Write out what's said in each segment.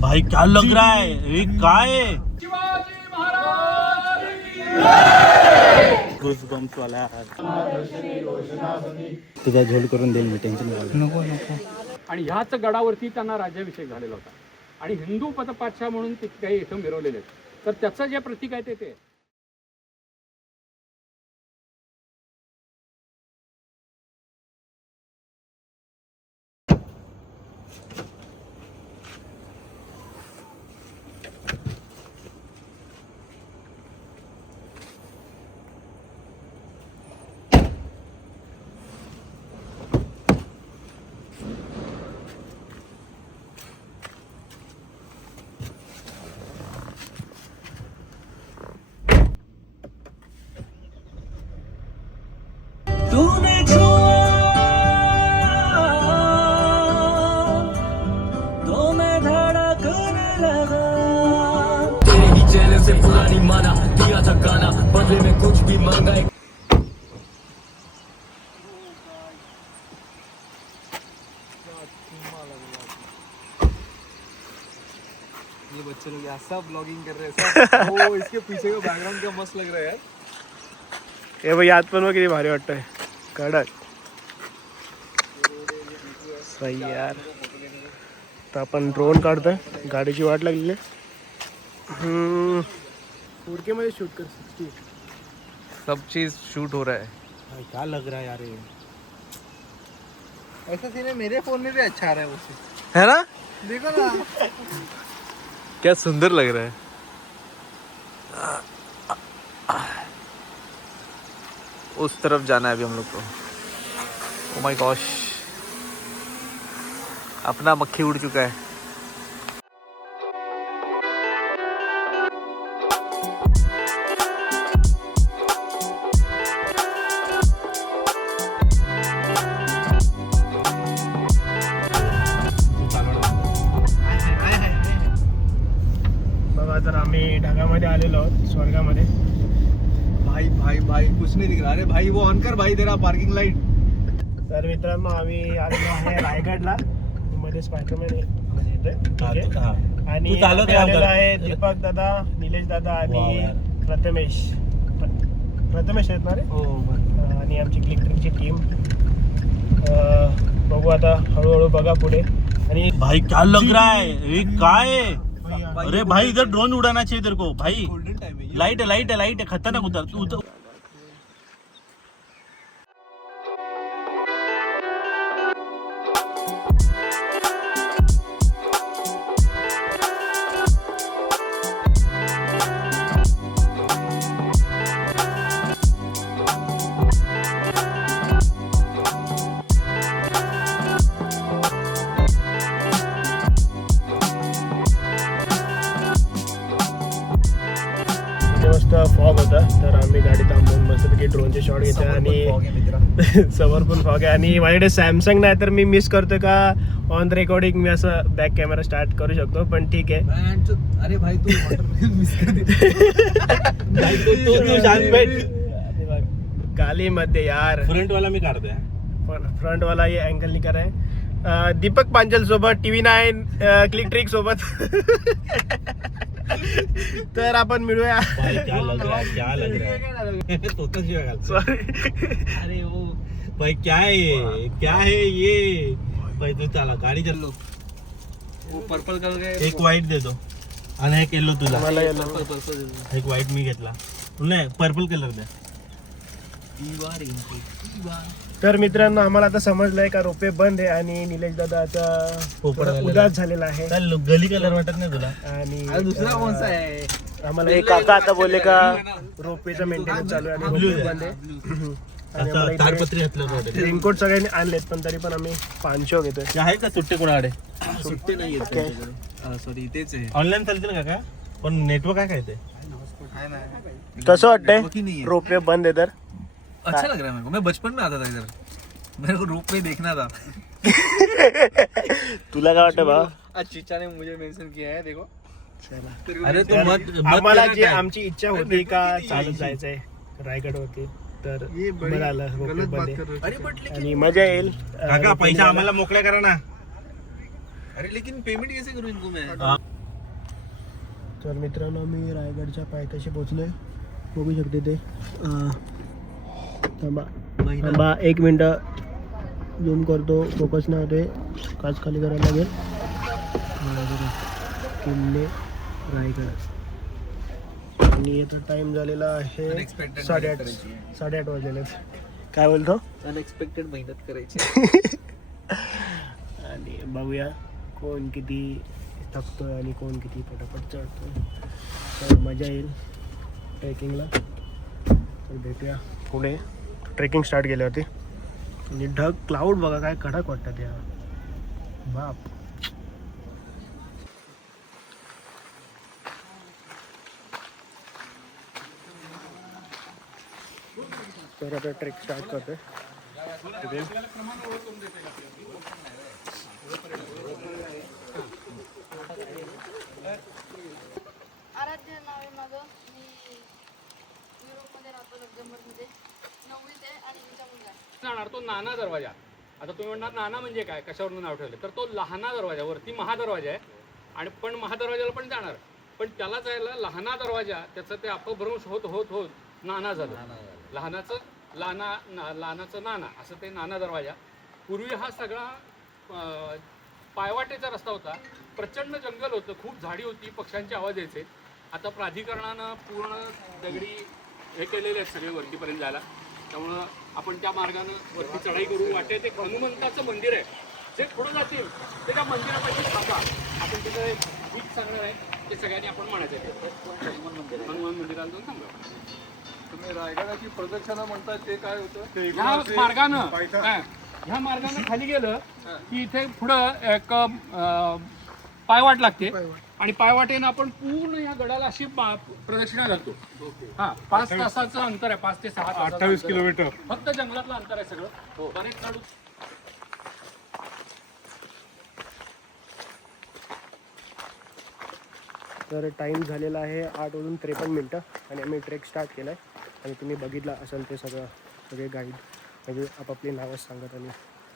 भाई क्या लग रहा है ये काय है? Goosebumps वाला तुझा झोल करून देईल मी, टेन्शन नको. आणि ह्याच गडावरती त्यांना राज्याभिषेक झालेला होता आणि हिंदू पदपातशाह म्हणून ते काही इथं मिरवलेले आहेत. तर त्याचं जे प्रतीक आहे ते तूने छुआ तो मैं धड़कने लगा. तेरे ही चेहरे से पुरानी माना दिया था गाना बदले में कुछ भी मांगा. ये बच्चे लोग यहाँ सब ब्लॉगिंग कर रहे हैं सब. वो इसके पीछे का बैकग्राउंड क्या मस्त लग रहा है यार. हे बघ यात पण किती भारी वाटतंय. कडक सही यार. तर आपण ड्रोन काढतोय, गाडीची वाट लागलेली. 4K मध्ये शूट कर 60. सब चीज शूट हो रहा है. भाई क्या लग रहा है यार ये? ऐसा सीन है मेरे फोन में भी अच्छा आ रहा है उससे. है ना? देखो ना क्या सुंदर लग रहा है. उस तरफ जाना है अभी हम लोग को. ओ माय गॉश, अपना मक्खी उड़ चुका है. बघा तर आम्ही ढगामध्ये आलेलो आहोत, स्वर्गामध्ये. भाई भाई भाई कुछ नहीं दिख रहा. अरे भाई वो ऑन कर भाई तेरा पार्किंग लाइट. तर मित्रांनो आम्ही आलेलो आहे रायगडला. मध्ये स्पायडरमॅन येतोय. आणि आलेलो आहे दीपक दादा, निलेश दादा आणि प्रथमेश आहेत ना रे. आणि आमची क्लिकट्रिकची टीम. बघू आता हळूहळू बघा पुढे. आणि भाई क्या लग रहा है ये काय है? अरे भाई इधर ड्रोन उड़ाना चाहिए तेरे को भाई. लाइट है खतरनाक उतर तू. मस्त फॉग होता, तर आम्ही गाडी थांबवून मस्तपैकी ड्रोनचे शॉट घेतोय. आणि समोर पण फॉग आहे. आणि माझ्याकडे सॅमसंग नाही, तर मी मिस करतोय का ऑन रेकॉर्डिंग मी असं बॅक कॅमेरा स्टार्ट करू शकतो. पण ठीक आहे. अरे भाई तू मिस कर दे. गाली मध्ये यार. फ्रंट वाला मी काढतोय. फ्रंट वाला ये अँगल नाही कराय. दीपक पांचल सोबत, TV9 क्लिक ट्रिक सोबत. तर आपण मिळूया. क्या लग रहा है तो सॉरी. अरे वो भाई क्या है ये भाई तू चला गाडी चल लो. वो पर्पल कलर का एक वाईट देतो आणि एक येलो तुला. मला येलो. एक वाईट मी घेतला. नाही पर्पल कलर द्या. तर मित्रांनो आम्हाला आता समजलंय का रोपे बंद आहे आणि निलेश दादाचा उदास झालेला आहे. गली कलर वाटत नाही तुला? आणि दूसरा कौन सा है. आम्हाला एक काका आता बोलले का रोपेचा मेंटेनन्स चालू आहे आणि रोपे बंद आहे. ताडपत्री घातलं. रेनकोट सगळ्यांनी आणलेत, पण तरी पण आम्ही पानशो घेतोय. आहे का सुट्टे कोणाकडे? सुट्टे नाही सॉरी तेच आहे. ऑनलाईन चालतील का? पण नेटवर्क काय ते कसं वाटतंय रोपे बंद आहे तर? अच्छा लग रहा है मेरे को. मैं बचपन में आता था इधर. मेरे को रोप में देखना था. तुला काय वाटतं भाऊ? आज चिचा ने मुझे मेंशन किया है देखो. अरे तू आम्हाला जी आमची इच्छा होती का चालत जायचंय रायगड वरती, तर बरं आलं रोपवे बंद आणि मजा येईल. काका पैसा आम्हाला मोकळ्या करा ना. अरे लेकिन पेमेंट कैसे करूं इनको मैं. तर मित्रांनो मी रायगडच्या पायथ्याशी पोचलोय. बघू शकते ते थांबा 1 मिनटं झूम करतो. फोकस नाही होते. काच खाली करायला लागेल. किल्ले रायगड आणि आता टाइम झालेला आहे 8:30 वाजलेले. काय बोलतो? अनएक्सपेक्टेड मेहनत करायची. आणि बघूया कोण किती थकतोय आणि कोण किती पटापट चढतोय. तर मजा येईल ट्रेकिंगला. तर भेटूया पुढे. ट्रेकिंग स्टार्ट केल्यावरती आणि ढग क्लाउड बघा काय कडक वाटतात या. बाप. तर आता ट्रेक स्टार्ट करतोय. आराध्य नाव आहे माझं. मी युरोपमध्ये राहतो, लक्झमबर्गमध्ये. 9वीत आहे आणि हिचा मुलगा आहे. जाणार तो नाना दरवाजा. आता तुम्ही म्हणणार नाना म्हणजे काय, कशावरून नाव ठेवलं, तर तो लहाना दरवाजा. वरती महादरवाजा आहे आणि पण महादरवाजाला पण जाणार, पण त्याला जायला लहाना दरवाजा, त्याचं ते अपभ्रंश होत होत होत नाना झालं. लहानाचं लहानाचं नाना, असं ते नाना दरवाजा. पूर्वी हा सगळा पायवाटेचा रस्ता होता. प्रचंड जंगल होतं, खूप झाडी होती, पक्ष्यांचे आवाज यायचे. आता प्राधिकरणानं पूर्ण दगडी हे केलेले आहेत सगळे वरतीपर्यंत जायला. त्यामुळं आपण त्या मार्गानं वरती चढाई करू. वाटेत एक हनुमंताचं मंदिर आहे, जे थोडं जातील ते त्या मंदिरापाशी थांबा. आपण तिथं एक गीत सांगणार आहे, ते सगळ्यांनी आपण म्हणायचं आहे. हनुमान मंदिराला जाऊन थांबा. तुम्ही रायगडाची प्रदक्षिणा म्हणतात ते काय होतं? ह्या मार्गानं खाली गेलं की इथे पुढं एक पायवाट लागते आणि पायवाटेनं आपण पूर्ण या गडाला अशी प्रदक्षिणा घालतो. हा 5 तासाचं अंतर आहे. 5 ते 6 तास, 28 किलोमीटर फक्त जंगलातलं अंतर आहे सगळं. बरेच चढू. तर टाईम झालेला आहे 8:53 आणि आम्ही ट्रेक स्टार्ट केला आहे. आणि तुम्ही बघितला असेल ते सगळे गाईड म्हणजे आपापली नावच सांगत आणि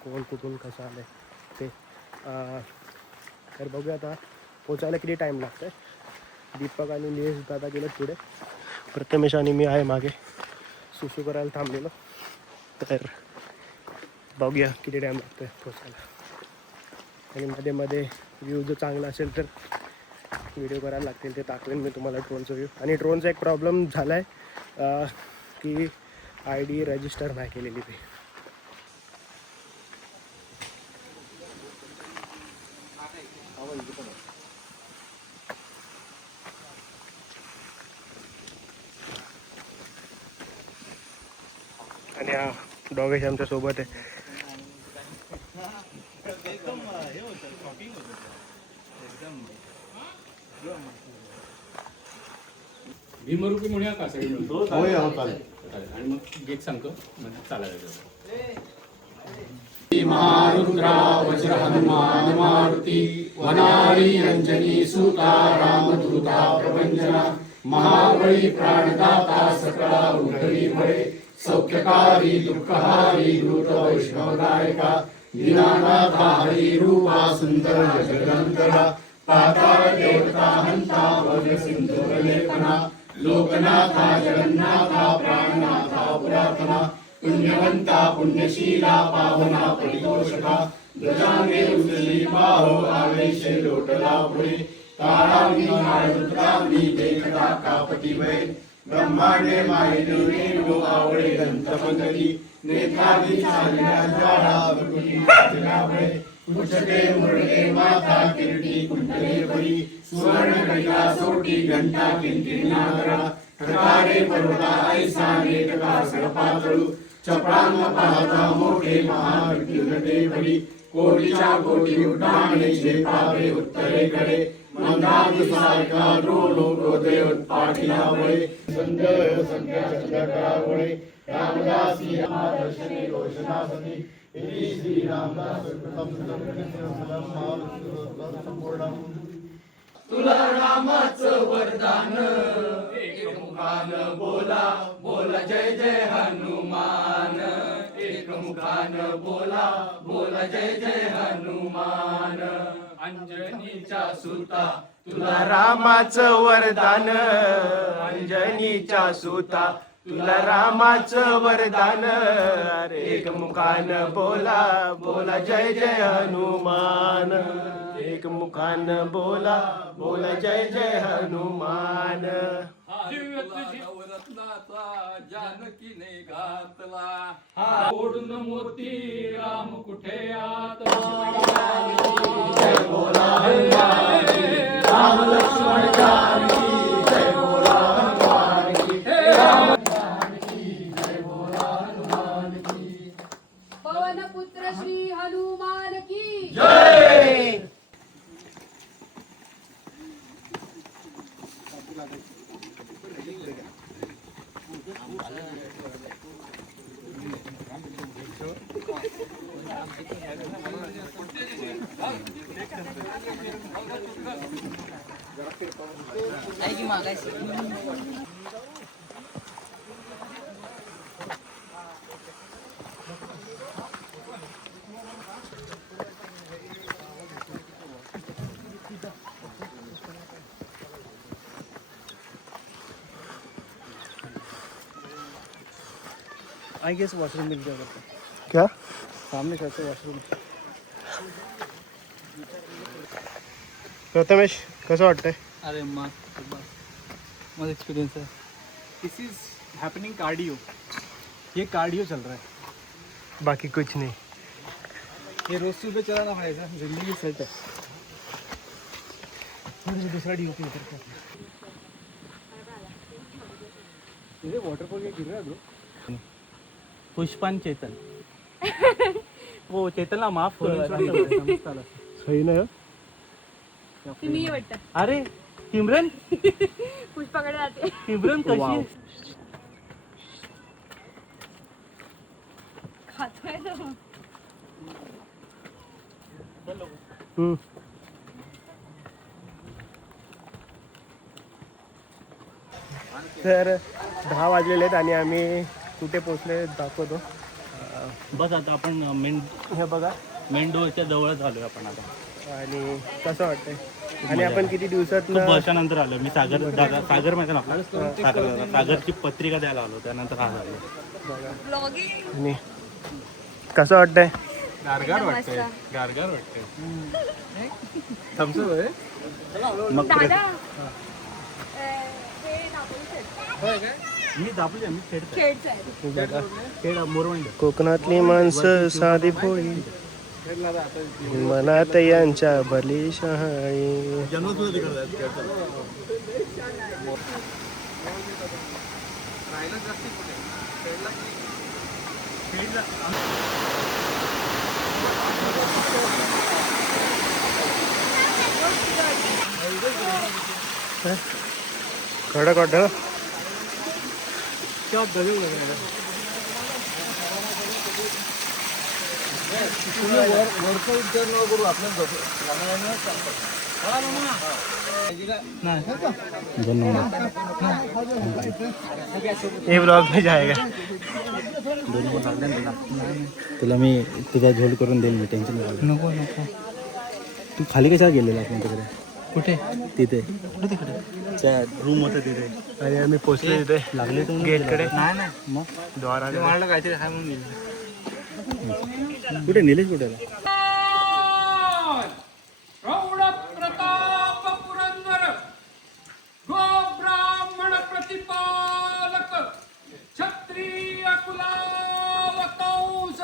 कोण कुठून कसं आलं आहे ते. तर बघूया आता पोचायला किती टाईम लागतं आहे. दीपक आणि निलेश दादा गेले पुढे, प्रथमेश आणि मी आहे मागे सुसू करायला थांबलेलो. तर बघूया किती टाईम लागतो आहे पोचायला. आणि मध्ये मध्ये व्ह्यू जर चांगला असेल तर व्हिडिओ करायला लागतील, ते दाखवेन मी तुम्हाला ड्रोनचा व्ह्यू. आणि ड्रोनचा एक प्रॉब्लेम झाला आहे की ID रजिस्टर नाही केलेली ती. आणि हा डॉगेश आमच्या सोबत आहे. भीमरूपी म्हणूया का सगळे मिळून? चालेल. आणि मग गीत सांगतो म्हणजे चालायला. महारुद्रा वज्र हनुमान मारुती वनारी अंजनी सुता रामदूता प्रभंजना महाबळी प्राणदाता सकळा उद्धरी बळे सौख्यकारी दुःखहारी द्रुत वैष्णवदायका दीनानाथा हरी रूपा सुंदर जगदंतरा पाताळ देवता हंता भव्य सिंधू लेखना लोकनाथा जगन्नाथा प्राणनाथा पुरातना पुण्यवंता पुण्यशीला पावना परितोषका ध्वजांगे उजली बाहो आवेशे लोटला पुढे तारावनी आळुत्रावनी देखता कापती वै ब्रह्मांडे मायेने रेणू आवळे दंतपंकरी नेत्रादी चालल्या ज्वाळा विपुली जगावळे कुचके मुरडे माता किरटी कुंडले परी सुवर्ण गणिका सोटी घंटा किंकिणी नागरा ठकारे पर्वता ऐसा नेटका सरपातळू चपळांग पाहता मोठे महाविद्युलते भरी कोटीच्या कोटी उड्डाणे झेपावे उत्तरेकडे मंदार सारखा ड्रोनो क्रोधे उत्पाटिला वळे संजय संध्या चंद्रकरावळे रामदासी रामदर्शने रोषणासनी श्री रामदास तुला रामाचं वरदान एकमुखानं बोला बोला जय जय हनुमान एकमुखानं बोला बोला जय जय हनुमान अंजनीच्या सुता तुला रामाचं वरदान अंजनीच्या सुता, तुला रामाचं वरदान, अरे एक मुखान बोला बोला जय जय हनुमान, एक मुखान बोला बोला जय जय हनुमान. रत्नाचा जानकीने घातला, ओढून मोती राम कुठे आतला. जय बोला हनुमान की, राम लक्ष्मण जानकी, जय बोला हनुमान की, राम पवन पुत्र श्री हनुमान की जय. आई गेस वॉशरूम मिल गया क्या सामने कैसे वॉशरूम. प्रथमेश कसं वाटतंय? अरे मस्त एक्सपीरियंस है. दिस इज हैपनिंग कार्डियो. ये कार्डियो चल रहा है, बाकी कुछ नहीं. ये रोज सुबह चलाना भाई साहब, जिंदगी सेट है. दूसरा डी होती है इधर वाटरफॉल के गिर रहा है ब्रो. पुष्पान चेतन वो चेतनला माफ करो. सही नाही. मी वाटतं अरे सिमरन, पुष्पाकडे जाते. सिमरन कशी खातोय ना. तर 10 वाजलेले आहेत आणि आम्ही कुठे पोहोचले दाखवतो. बस आता आपण मेन हे बघा डोरच्या जवळच आलोय आपण आता. आणि कसं वाटतंय. आणि आपण किती दिवसात खूप वर्षानंतर आलो. मी सागर माहिती ना आपल्याला, सागरची पत्रिका द्यायला आलो, त्यानंतर हा झालो. ब्लॉगिंग आणि कसं वाटतंय. गारगार वाटतंय. थम्सअप आहे मग दादा हे दाखवू मी दाखवले, मी खेळच आहे. खेळ मोरवंड. कोकणातली माणसं साधी भोळी, मनात यांच्या बलिशहाळी. कडक वाटतं. क्या गजब लग रहा है. वर्कआउट करणार करू आपल्याला ये ब्लॉग में जाएगा. तुला मी तुझा झोल करून देईल, मी टेन्शन नको नको. तू खाली कशाला गेलेला आपण तिकडे? कुठे? तिथे तिकडे त्या रूम होतं तिथे. आणि आम्ही पोहोचलो तिथे लागले गेटकडे. नाही मग द्वाराकडे. मला काहीतरी हाय म्हणून गेलं. कुठे निलेश कुठे? प्रौढ प्रताप पुरंदर गो ब्राह्मण प्रतिपालक क्षत्रिय कुलावतंस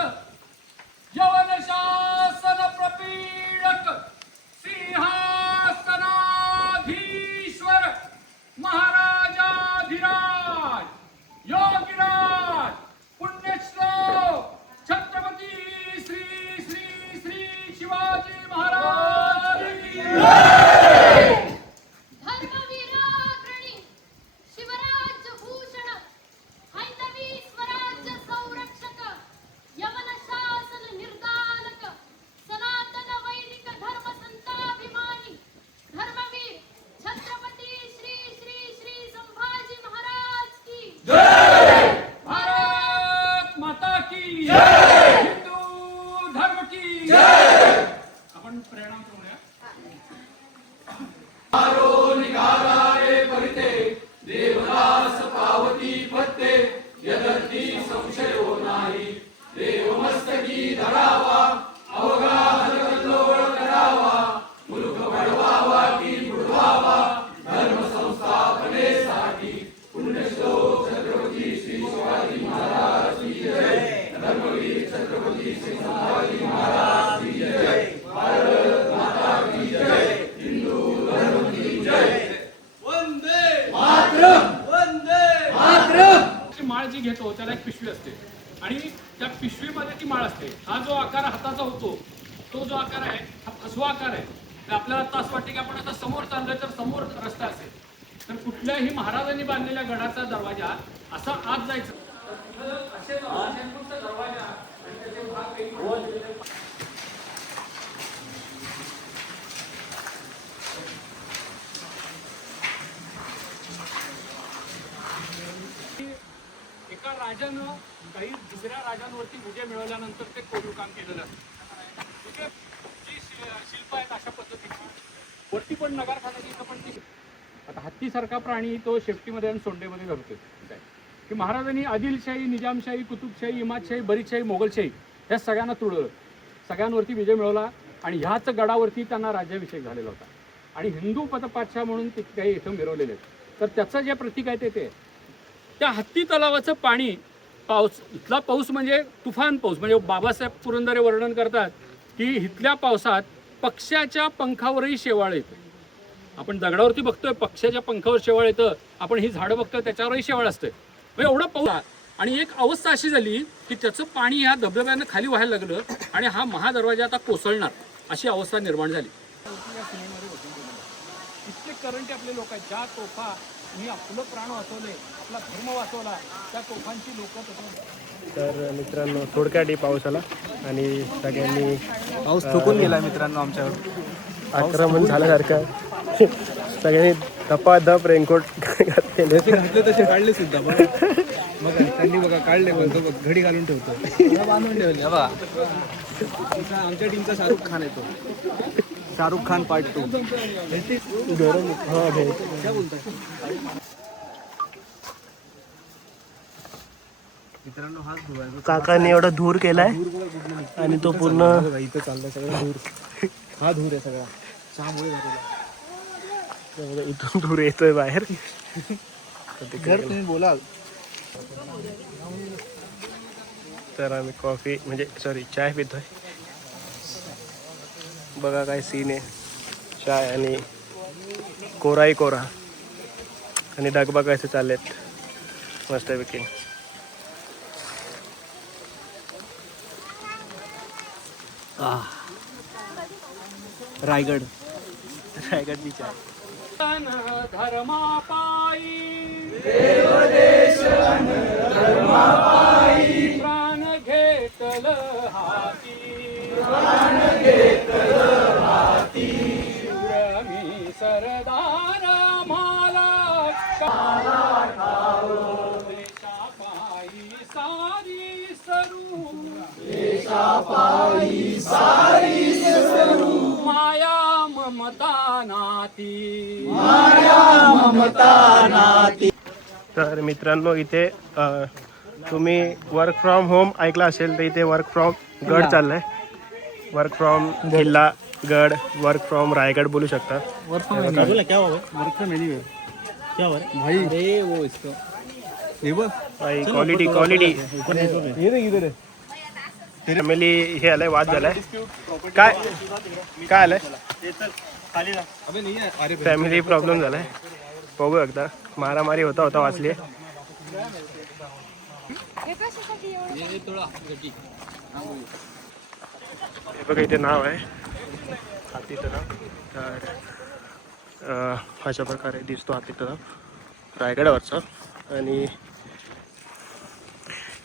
यवन शासन प्रपीडक सिंहासनाधीश्वर महाराजाधिराज योगीराज पुण्यश्लोक छत्रपती श्री श्री श्री पाणी घेतो त्याला एक पिशवी असते आणि त्या पिशवीमध्ये ती माळ असते. हा जो आकार हाताचा होतो तो जो आकार आहे हा फसवा आकार आहे. तर आपल्याला आता असं वाटतं की आपण आता समोर चाललोय तर समोर रस्ता असेल. तर कुठल्याही महाराजांनी बांधलेल्या गडाचा दरवाजा असा आत जायचं. असे दरवाजा आणि त्याचे भाग वेगवेगळे. एका राजानं काही दुसऱ्या राजांवरती विजय मिळवल्यानंतर ते कोरीव काम केलेलं असतं. म्हणजे जी शिल्प आहेत अशा पद्धतीची वरती पण नगारखान्याची इथं पण ती. आता हत्तीसारखा प्राणी तो शेपटीमध्ये आणि सोंडेमध्ये धरतोय. की महाराजांनी आदिलशाही, निजामशाही, कुतुबशाही, इमादशाही, बरीदशाही, मोगलशाही ह्या सगळ्यांना तुडवलं, सगळ्यांवरती विजय मिळवला आणि ह्याच गडावरती त्यांना राज्याभिषेक झालेला होता. आणि हिंदू पदपातशाह म्हणून ते काही इथं मिरवलेले आहेत. तर त्याचं जे प्रतीक आहे ते त्या हत्ती तलावाचं पाणी पाऊस, इथला पाऊस म्हणजे तुफान पाऊस. म्हणजे बाबासाहेब पुरंदरे वर्णन करतात की इथल्या पावसात पक्ष्याच्या पंखावरही शेवाळ येतं. आपण दगडावरती बघतोय पक्ष्याच्या पंखावर शेवाळ येतं, आपण ही झाडं बघतोय त्याच्यावरही शेवाळ असते. म्हणजे एवढा पाऊस. आणि एक अवस्था अशी झाली की त्याचं पाणी ह्या धबधब्यानं खाली व्हायला लागलं आणि हा महादरवाजा आता कोसळणार अशी अवस्था निर्माण झाली. इतके करंट आपले लोक आहेत. ज्या तोफा मी आपलं प्राण वाचवले, आपला धर्म वाचवला, त्या तोफांची लोक. तर मित्रांनो थोडक्यात पाऊस आला आणि सगळ्यांनी पाऊस थुकून गेला मित्रांनो आमच्यावर. आक्रमण झाल्यासारखं सगळ्यांनी धपाधप रेनकोट घातलेले. जसे घातले तसे काढले सुद्धा. बघा त्यांनी बघा काढले, बोलतो बघ घडी घालून ठेवतो, बांधून ठेवले. बघा आमच्या टीमचा शाहरुख खान येतो. शाहरुख खान पार्ट 2. गरम. हा घे. काय बोलताय मित्रांनो? हाच धुवायचा. काकाने एवढा धूर केलाय आणि तो पूर्ण इथं चाललाय सगळा धूर. हा धूर आहे सगळा चहामुळे झालेला. इथून धूर येतोय बाहेर. जर तुम्ही बोलाल तर आम्ही कॉफी म्हणजे सॉरी चाय पितोय. बघा काय सीन आहे. चाय आणि कोराही कोरा आणि डगबा कसे चाललेत मस्तपैकी. रायगड रायगडची चाय. धर्मापायी प्राण घेतल हाती, मी सरदार मला देशापायी सारी सरू, माया ममता नाती. तर मित्रांनो इथे तुम्ही वर्क फ्रॉम होम ऐकला असेल तर इथे वर्क फ्रॉम गड चाललंय. वर्क फ्रॉम किल्ला गड, वर्क फ्रॉम रायगड बोलू शकता. Work from anywhere. क्या हो भाई अरे वो इसको ये बघ भाई क्वालिटी क्वालिटी. फॅमिली हे आलंय, वाद झालाय. काय काय आलंय? अबे नाही आहे. अरे फॅमिली प्रॉब्लेम झालाय. बघू एकदा. मारामारी होता वाचली. ये थोडा गटी. हे बघा इथे नाव आहे हाती तलाव. तर अशा प्रकारे दिसतो हाती तलाव रायगडावरचा. आणि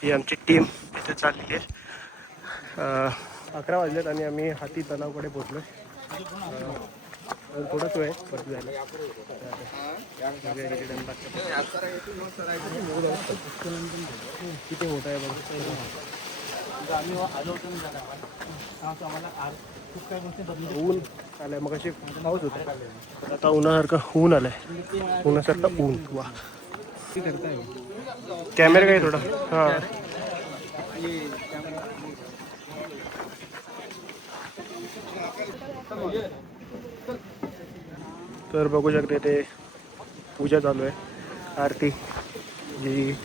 ही आमची टीम इथे चाललेली आहे. 11 वाजलेत आणि आम्ही हाती तलावकडे पोचलो. थोडंच वेळ परत जायला. किती मोठा आहे बघा. ऊन आलंय, मग अशी पाऊस होता, आता उन्हासारखं ऊन आलंय. उन्हासारखं ऊन. वा कॅमेरा काय थोडा. हां तर बघू शकते ते पूजा चालू आहे. आरती जी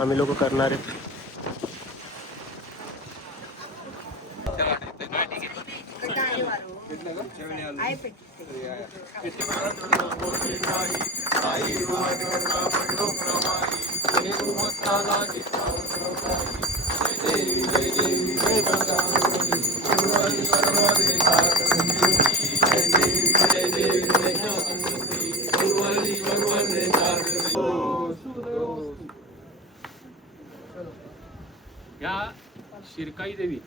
आम्ही लोक करणार आहेत. ह्या शिरकाई देवी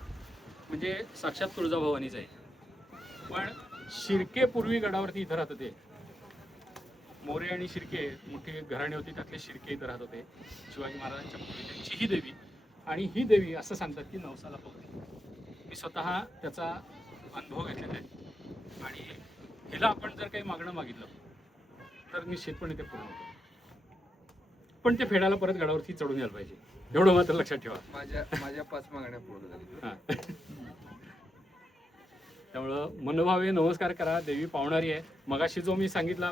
म्हणजे साक्षात तुळजाभवानीच आहे. पण शिर्के पूर्वी गडावरती इथं राहत होते. मोरे आणि शिर्के मोठी घराणे होती, त्यातले शिर्के इथं राहत होते. शिवाजी महाराजांच्या पूर्वी त्यांची ही देवी. आणि ही देवी असं सांगतात की नवसाला पावते. मी स्वतः त्याचा अनुभव घेतलेला आहे. आणि हिला आपण जर काही मागणं मागितलं तर निश्चितपणे ते पूर्ण होतं. पण ते फेडायला परत गडावरती चढून यायला पाहिजे, एवढं मात्र लक्षात ठेवा. माझ्या 5 मागण्या पूर्ण झाल्या. त्यामुळं मनोभावे नमस्कार करा. देवी पावणारी आहे. मगाशी जो मी सांगितला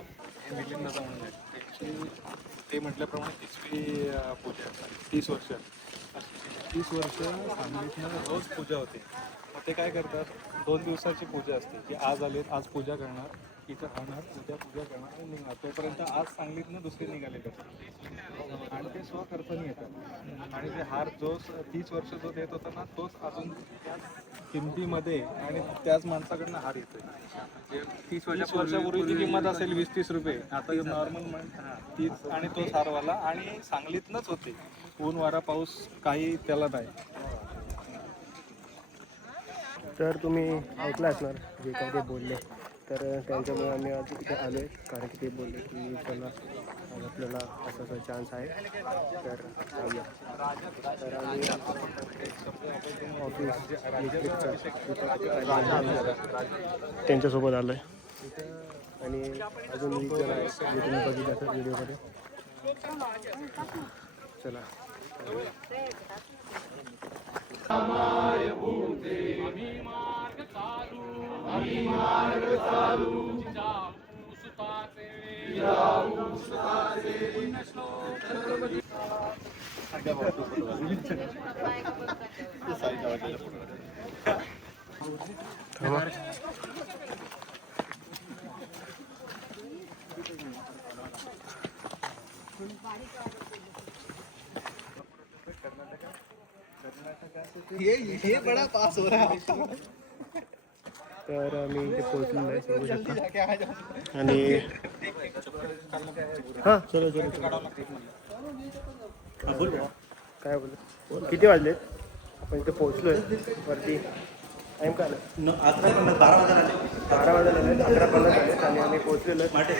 मिलिंद दादा म्हणून आहेत, त्यांची ते म्हटल्याप्रमाणे 30वी पूजा 30 वर्ष 30 वर्ष सांगलीतनं रोज पूजा होते. मग ते काय करतात, 2 दिवसाची पूजा असते की आज आलेत, आज पूजा करणार, इथं राहणार, उद्या पूजा करणार आणि निघणार. तोपर्यंत आज सांगलीतनं दुसरे निघालेले असतात आणि ते स्वखर्चाने येतात. आणि ते हार जो 30 वर्ष जो देत होता ना, तोच अजून त्याच किमतीमध्ये आणि त्याच माणसाकडनं हार येतोय. 30 वर्षापूर्वी ती किंमत असेल 20-30 रुपये, आता नॉर्मल तीच आणि तोच हारवाला आणि सांगलीतनंच होते. ऊन वारा पाऊस काही त्याला नाही. तर तुम्ही ऐकलं असणार जे काही ते बोलले, तर त्यांच्यामुळे आम्ही आज इथे आलो आहे. कारण की ते बोलले की चला आपल्याला असा चान्स आहे तर जाऊया. तर आम्ही ऑफिस त्यांच्यासोबत आलो आहे. आणि अजून एक जण आहे जे तुम्ही बघितलं असेल व्हिडिओमध्ये. चला ये बडा पास हो रहा है. तर मी इथे पोहोचलेलो आहे, बघू शकता. आणि हां चलो चलो काय बोल किती वाजले आपण इथे पोहोचलो आहे वरती. टाईम काय आलं 12 वाजायला आले 11:50 झाले आणि आम्ही पोहोचलेलो आहे.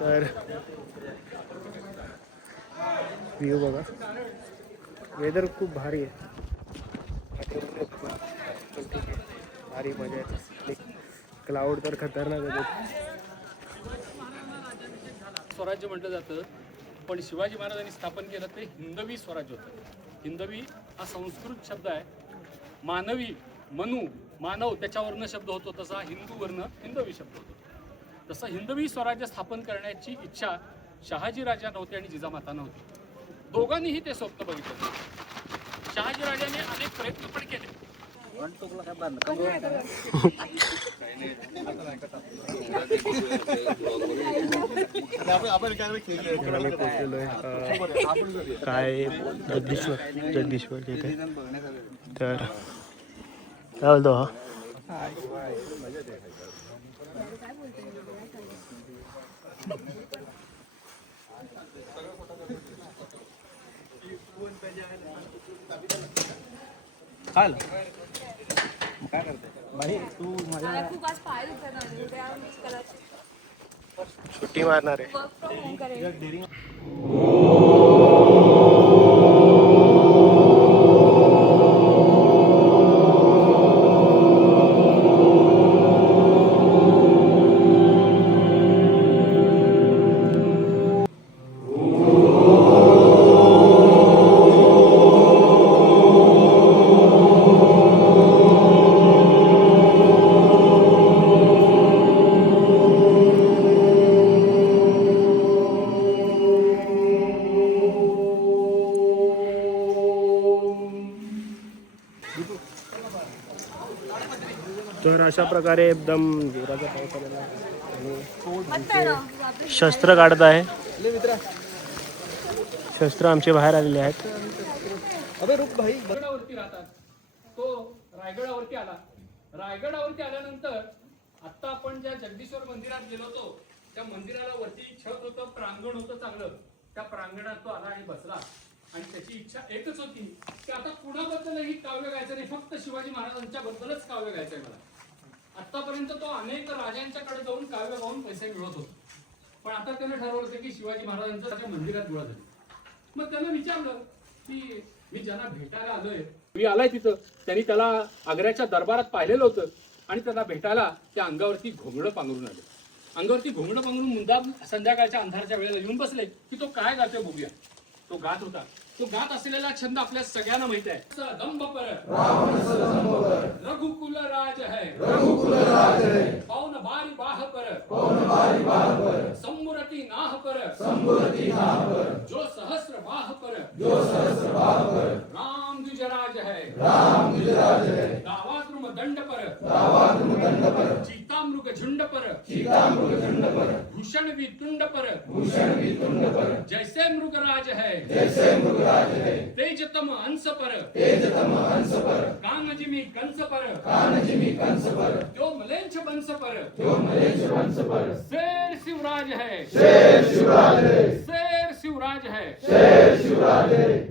तर व्ह्यू बघा, वेदर खूप भारी आहे. भारी मजा आहे. क्लाउड तर खतरनाक आहे. स्वराज्य म्हटलं जातं, पण शिवाजी महाराजांनी स्थापन केलं ते हिंदवी स्वराज्य होतं. हिंदवी हा संस्कृत शब्द आहे. मानवी, मनु, मानव त्याच्यावरनं शब्द होतो, तसा हिंदूवरनं हिंदवी शब्द होतो. तसं हिंदवी स्वराज्य स्थापन करण्याची इच्छा शहाजी राजा नव्हती आणि जिजामाता नव्हती. दोघांनीही ते स्वप्न बघितलं. शहाजी राजाने अनेक प्रयत्न पण केले. आम्ही पोहोचलेलो आहे काय जगदीश्वर तिथे. तर काय बोलतो हा काय करते भाई तू माझ्या खूप आज पाय दुखत उद्या मी कदाचित सुट्टी मारणार आहे. वर्क फ्रॉम होम करेल. अशा प्रकारे एकदम जोराचा पाऊस आलेला आहे आणि शस्त्र काढत आहे. शस्त्र आमचे बाहेर आलेले आहेत. रायगडावरती राहतात. तो रायगडावरती आला. रायगडावरती आल्यानंतर आता आपण ज्या जगदीश्वर मंदिरात गेलो होतो त्या मंदिराला वरती छत होतं, प्रांगण होतं चांगलं. त्या प्रांगणात तो आला आणि बसला आणि त्याची इच्छा एकच होती की आता कुणाबद्दलही काव्य गायचं नाही, फक्त शिवाजी महाराजांच्या बद्दलच काव्य गायचंय मला. आतापर्यंत तो अनेक राजांच्याकडे जाऊन काव्य गाऊन पैसे मिळवत होता, पण आता त्यानं ठरवलं होतं की शिवाजी महाराजांचं त्याच्या मंदिरात गोळा झालं. मग त्यानं विचारलं की मी ज्यांना भेटायला आलोय, मी आलाय तिथं, त्यांनी त्याला आग्र्याच्या दरबारात पाहिलेलं होतं आणि त्याला भेटायला त्या अंगावरती घोंगडं पांघरून आले. अंगावरती घोंगडं पांघरून मुद्दाम संध्याकाळच्या अंधारच्या वेळेला येऊन बसले की तो काय गातोय बघूया. तो गात होता. तो गात असलेला छंद आपल्या सगळ्यांना माहित आहे. दंभ पर रघुकुल राज है, पौन बारी बाह पर सम्मुरति नाह पर, जो सहस्र बाह पर राम द्विजराज है, दावाद्रुम दंड पर चीतामृग झुंड पर, भूषण वितुंड पर, जैसे मृगराज है, तेजतम अंश पर, कानजिमी कंस पर, जो मलेच्छ वंश पर, शेर शिवराज है, शेर शिवराज है.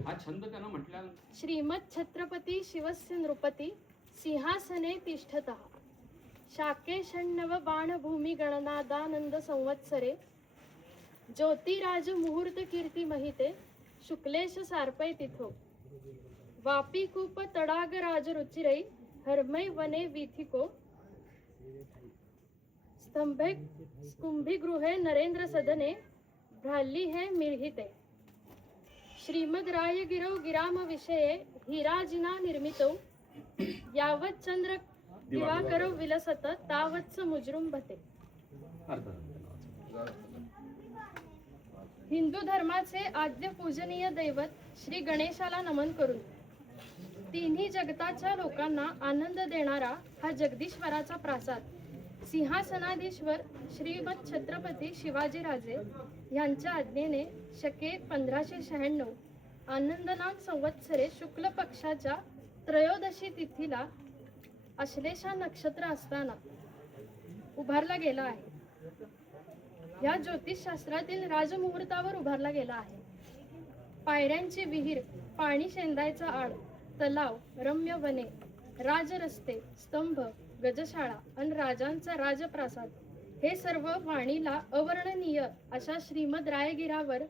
हा छंद त्यांना म्हटल्या. श्रीमद छत्रपती शिवस्य नृपती सिंहासने तिष्ठतः शाके षण्णव बाणभूमी गणनादानंद संवत्सरे ज्योतिराज मुहूर्त कीर्ती महिते शुक्लेश सार्पय तिथो वापी कूप तडाग राज रुचिरै हरमय वने वीथिको स्तंभे कुंभी गृहे नरेंद्र सदने भ्राली है मिर्हिते श्रीमद रायगिरौ गिराम विषये हीराजिना निर्मितौ यावत् चंद्र दिवाकरौ विलसत तावत्स मुजृंभते. हिंदू धर्माचे आद्य पूजनीय दैवत श्री गणेशाला नमन करून तिन्ही जगताच्या लोकांना आनंद देणारा हा जगदीश्वराचा प्रासाद सिंहासनाधीश्वर श्रीमद छत्रपती शिवाजीराजे यांच्या आज्ञेने शके 1596 आनंदनाम संवत्सरे शुक्ल पक्षाच्या त्रयोदशी तिथीला अश्लेषा नक्षत्र असताना उभारला गेला आहे. या ज्योतिषशास्त्रातील राजमुहूर्तावर उभारला गेला आहे. पायऱ्यांची विहीर, पाणी शेंदायचा आड, तलाव, रम्य वने, राजरस्ते, स्तंभ, गजशाळा आणि राजांचा राजप्रासाद हे सर्व वाणीला अवर्णनीय अशा श्रीमद रायगिरावर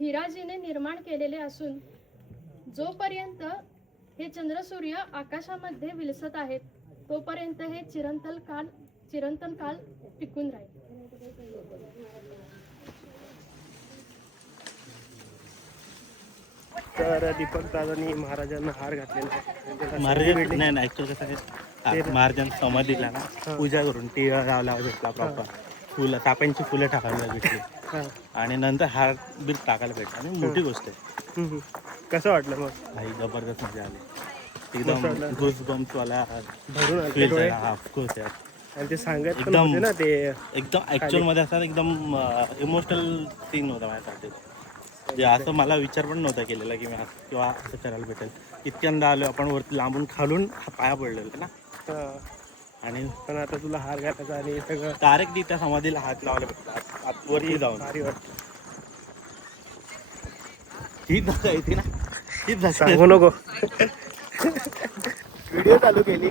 हिराजीने निर्माण केलेले असून जोपर्यंत हे चंद्रसूर्य आकाशामध्ये विलसत आहेत तोपर्यंत हे चिरंतन काल टिकून राहील. तर दीपक दादांनी महाराजांना हार घातलेला आहे. महाराज नाही ऍक्च्युअली कसं आहे, महाराजांना समाधीला ना पूजा करून टिळा लावला भेटला, प्रॉपर फुलं ताप्यांची फुलं टाकायला भेटली आणि नंतर हार बीर टाकायला भेटला आणि मोठी गोष्ट आहे. कसं वाटलं मग? भाई जबरदस्त मजा आली. एकदम गुजबम्स वाला भरून फील झाला. हा ऑफकोर्स यार. आणि ते सांगत पण एकदम होते ना ते एकदम ऍक्च्युअल मध्ये असं एकदम इमोशनल सीन होता माझ्यासाठी. जे असं मला विचार पण नव्हता केलेला की मी असं किंवा असं करायला भेटेल. इतक्यांदा आलो आपण वरती लांबून खालून पाया पडलेलं ना. आणि पण आता तुला हार घालायचा आणि सगळं डायरेक्टली त्या समाधीला हात लावला भेटला वरती जाऊन. भारी वाटतं. ही धक्का येते ना, ही धक्का सांगू नको. व्हिडिओ चालू केली,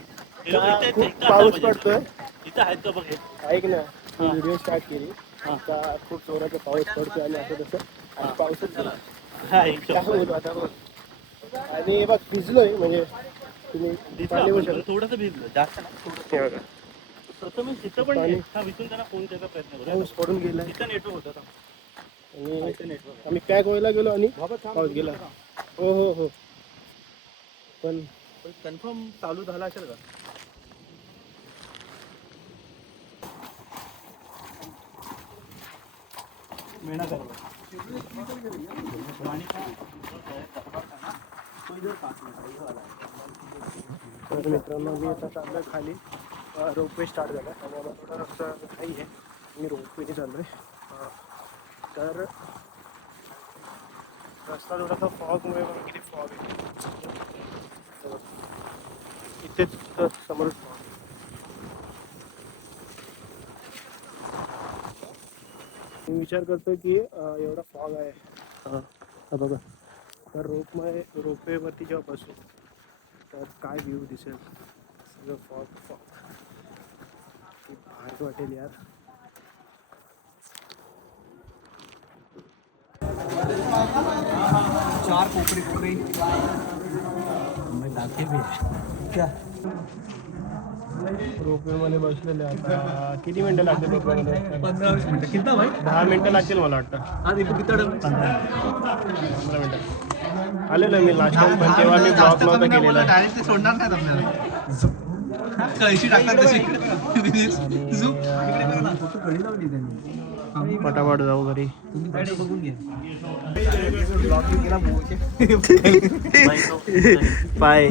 पाऊस पडतोय. इथं आहेत का बघ. ऐक ना, व्हिडिओ स्टार्ट केली, आता खूप जोराचा पाऊस पडतोय आणि असं तसं आणि पाऊसच झाला. काय होईल आता बघ. आणि बघ भिजलोय म्हणजे तुम्ही पाणी बघू शकता. थोडंसं भिजलं, जास्त नाही. हे बघा प्रथम तिथं पण पाणी. विसून त्यांना फोन करायचा प्रयत्न करू. पाऊस पडून गेलाय तिथं नेटवर्क होतं. आणि आम्ही पॅक व्हायला गेलो आणि पाऊस गेला. हो हो हो, पण कन्फर्म चालू झाला असेल का? मेहनत करा. तर मित्रांनो मी आता चाललोय खाली रोपवे स्टार्ट झाला आणि आम्हाला थोडा रस्ता काही आहे. मी रोपवेने चाललो आहे. तर रस्ता थोडासा फॉगमुळे बघा किती फॉग आहे. इथेच समोर फॉग. मी विचार करतो की एवढा फॉग आहे हा बघा, तर रोपवेवरती जेव्हा बसू तर काय व्ह्यू दिसेल. सगळं फॉग फॉग खूप भारी वाटेल यार. चार कोपरी रोपवेमध्ये बसलेले आता किती मिनटं लागतील रोपवेमध्ये? 15-20 मिनिटं. कितना भाई? 10 मिनटं लागतील मला वाटतं. आज इथं किती 15 मिनटं आलेलो मी लास्ट टाइम, पण तेव्हा मी ब्लॉग नव्हता केलेला. डायरेक्ट ते सोडणार नाही आपल्याला. कळशी टाकतात तशी. कळी लावली त्यांनी. पटापट जाऊ घरी. बघून घे. पाय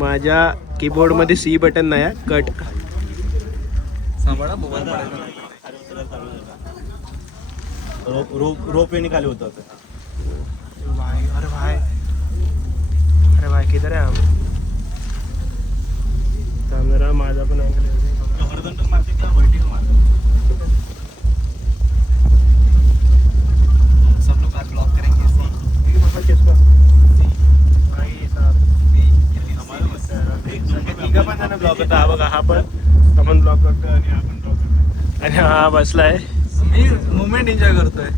माझ्या कीबोर्डमध्ये सी बटन नाही आहे, कट. सांभाळा मोबाईल पडायचा. रोपवे निकाले होतं. अरे भाई किधर आहे हम? जरा माझा पण अँगल हॉरिझॉन्टल मारते का व्हर्टिकल मारते? सब लोग आज ब्लॉग करेंगे. तिघं पण जण ब्लॉग करतो. हा बघा, हा पण आपण ब्लॉग करतो आणि हा पण ब्लॉग करतो आणि हा बसलाय. मी मुमेंट एन्जॉय करतोय.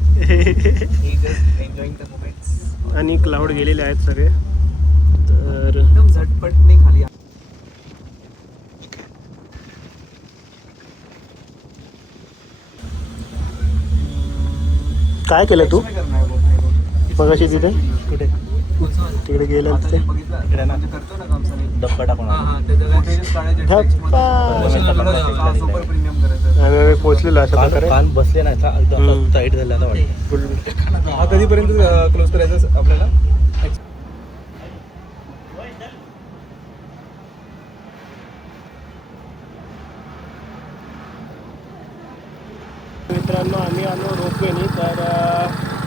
Enjoying the moments. आणि क्लाउड गेलेले आहेत सगळे, तर एकदम झटपट नाही खाली. काय केलं तू मगाशी तिथे? कुठे? तिकडे गेलं ते इकडे ना करतो ना काम सगळे. डब्बा टाकून सुपर प्रीमियम करायचं. आम्ही पोहोचलेलो अशा प्रकारे. कान बसले नाही टाईट झाले आता वाटतं. हा कधीपर्यंत क्लोज करायचं आपल्याला? मित्रांनो, आम्ही आलो रोपवेनी. तर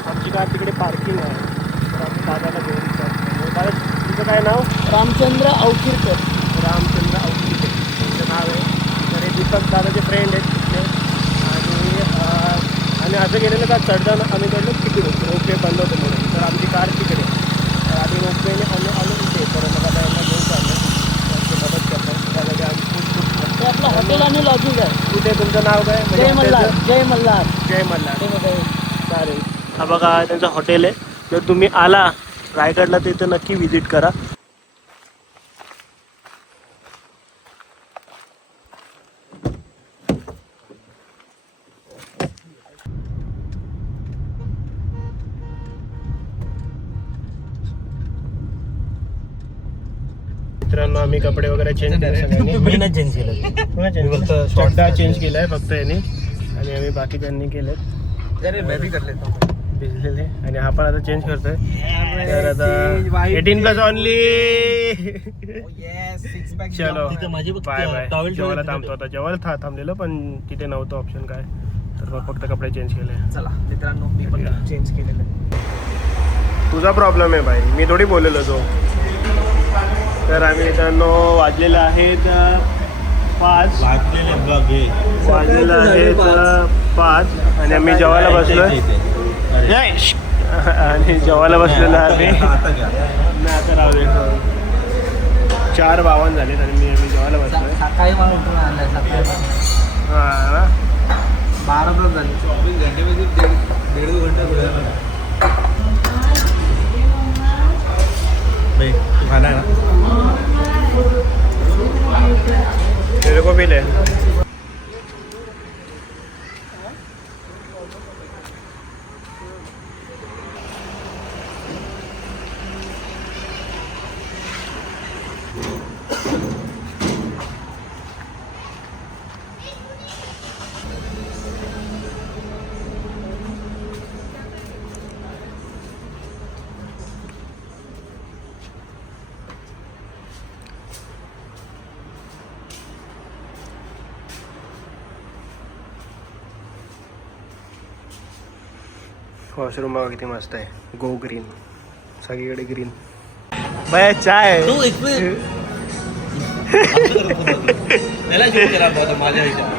आमची कार तिकडे पार्किंग आहे. तर आम्ही दादाला घेऊन जातो. दादा, तुझं काय नाव? रामचंद्र अवकिरकर. रामचंद्र अवकिरकर त्यांचं नाव आहे. तर हे दीपक दादाचे फ्रेंड आहेत तिथले. आणि असं गेलेलं का चढताना आम्ही कळलं तिकडून रोपवे बंद होतं म्हणून. तर आमची कार तिकडे. तर आम्ही रोपवेने आलो इथे. तर मग आता यांना घेऊन चाललं. मदत करतात त्यासाठी आम्ही खूप हे आपलं हॉटेल आणि लॉजिंग आहे. कुठे तुमचं नाव काय? जय मल्हार. जय मल्हार. जय मल्हार. हे बघा. चालेल. हा बघा, त्यांचं हॉटेल आहे. जर तुम्ही आला रायगडला तर इथं नक्की व्हिजिट करा. मित्रांनो, आम्ही कपडे वगैरे चेंज केले सगळ्यांनी. मी नाही चेंज केलं. शॉर्ट चेंज केलाय फक्त याने, आणि आम्ही बाकीच्यांनी केलेत. अरे मैं भी कर लेता हूँ. भिजलेले. आणि हा पण आता चेंज करतोय. तर आता 18+ ऑनली. चलो तिथे माझी बाय बाय. टॉवेल जेवायला थांबतो आता. जेवायला थांबलेलो पण तिथे नव्हतं ऑप्शन काय, तर मग फक्त कपडे चेंज केले. चला मित्रांनो, मी पण चेंज केलेलं आहे. तुझा प्रॉब्लेम आहे भाई, मी थोडी बोललेलो तो. तर आम्ही मित्रांनो वाजलेलं आहेत 5. वाजलेलं आहेत 5 आणि आम्ही जेवायला बसलोय. आणि जेवायला बसलेलो आहे आम्ही. नाही आता राहू दे. 4:52 झालेत आणि आम्ही जेवायला बसलोय. सकाळी मला उठून आणलाय. सकाळी हां 12 तास झाले. 24 घंटे मध्ये 1.5 घंटा. खाना है तेरे को भी ले. वॉशरूम बघा किती मस्त आहे, गो ग्रीन, सगळीकडे ग्रीन. बाय चाय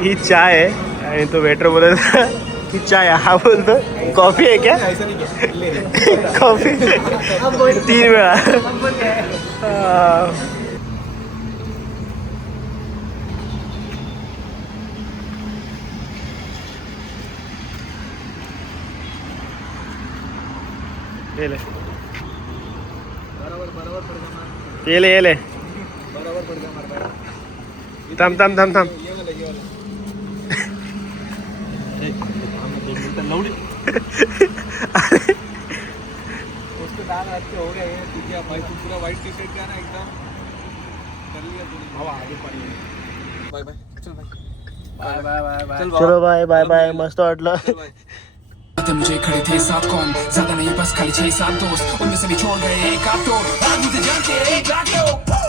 ही चाय आहे आणि तो वेटर बोलत ही चाय, हा बोलतो कॉफी आहे क्या, कॉफी 3 वेळा. येले थांब थांब थांब थांब. वाईट टी शर्ट ना एकदम चलो बाय बाय बाय, मस्त वाटलं. मुझे खड़े थे 7 कौन, ज्यादा नहीं बस खाली 6-7 दोस्त, उनमें से भी छोड़ गए एक आध दो, आज मुझे जान के 1 लाख लोग